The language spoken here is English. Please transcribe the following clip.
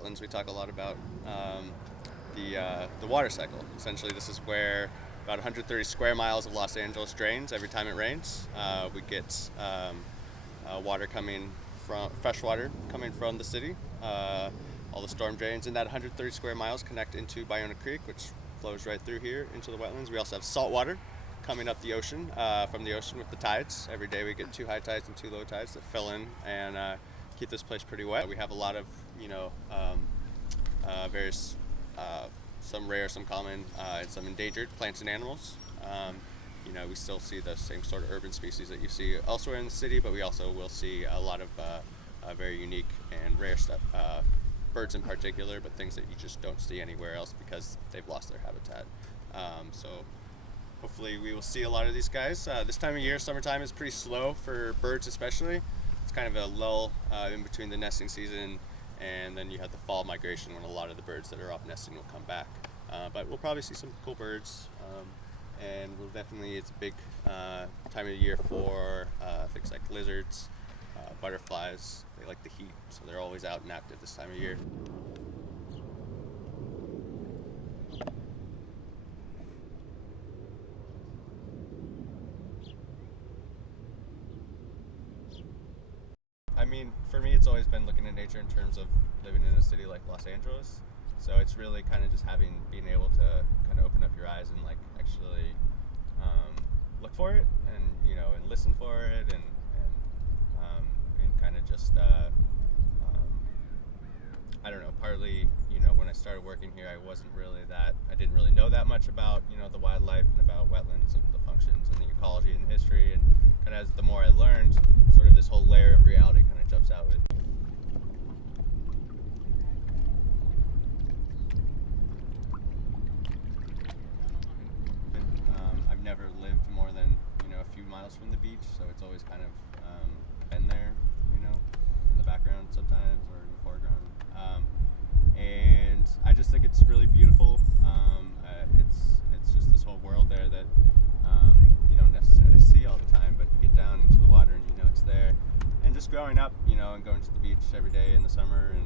wetlands, we talk a lot about the water cycle. Essentially, this is where about 130 square miles of Los Angeles drains every time it rains. We get water coming from fresh water coming from the city. All the storm drains in that 130 square miles connect into Ballona Creek, which flows right through here into the wetlands. We also have salt water coming up the ocean, from the ocean with the tides. Every day we get 2 high tides and 2 low tides that fill in and keep this place pretty wet. We have a lot of, various, some rare, some common, and some endangered plants and animals. We still see the same sort of urban species that you see elsewhere in the city, but we also will see a lot of very unique and rare stuff, birds in particular, but things that you just don't see anywhere else because they've lost their habitat. So hopefully we will see a lot of these guys. This time of year, summertime, is pretty slow for birds especially. It's kind of a lull in between the nesting season, and then you have the fall migration when a lot of the birds that are off nesting will come back. But we'll probably see some cool birds, and it's a big time of the year for things like lizards, butterflies. They like the heat, so they're always out and active this time of year. I mean, for me, it's always been looking at nature in terms of living in a city like Los Angeles. So it's really kind of just being able to kind of open up your eyes and like actually look for it, and and listen for it, and kind of just I don't know. Partly, when I started working here, I didn't really know that much about the wildlife and about wetlands and the functions and the ecology and the history, and kind of the more I learned, sort of this whole layer of reality kind of jumps out with. I've never lived more than a few miles from the beach, so it's always kind of been there, in the background sometimes or in the foreground. And I just think it's really beautiful. It's just this whole world there that you don't necessarily see all the time, but you get down into the water and it's there. And just growing up, and going to the beach every day in the summer and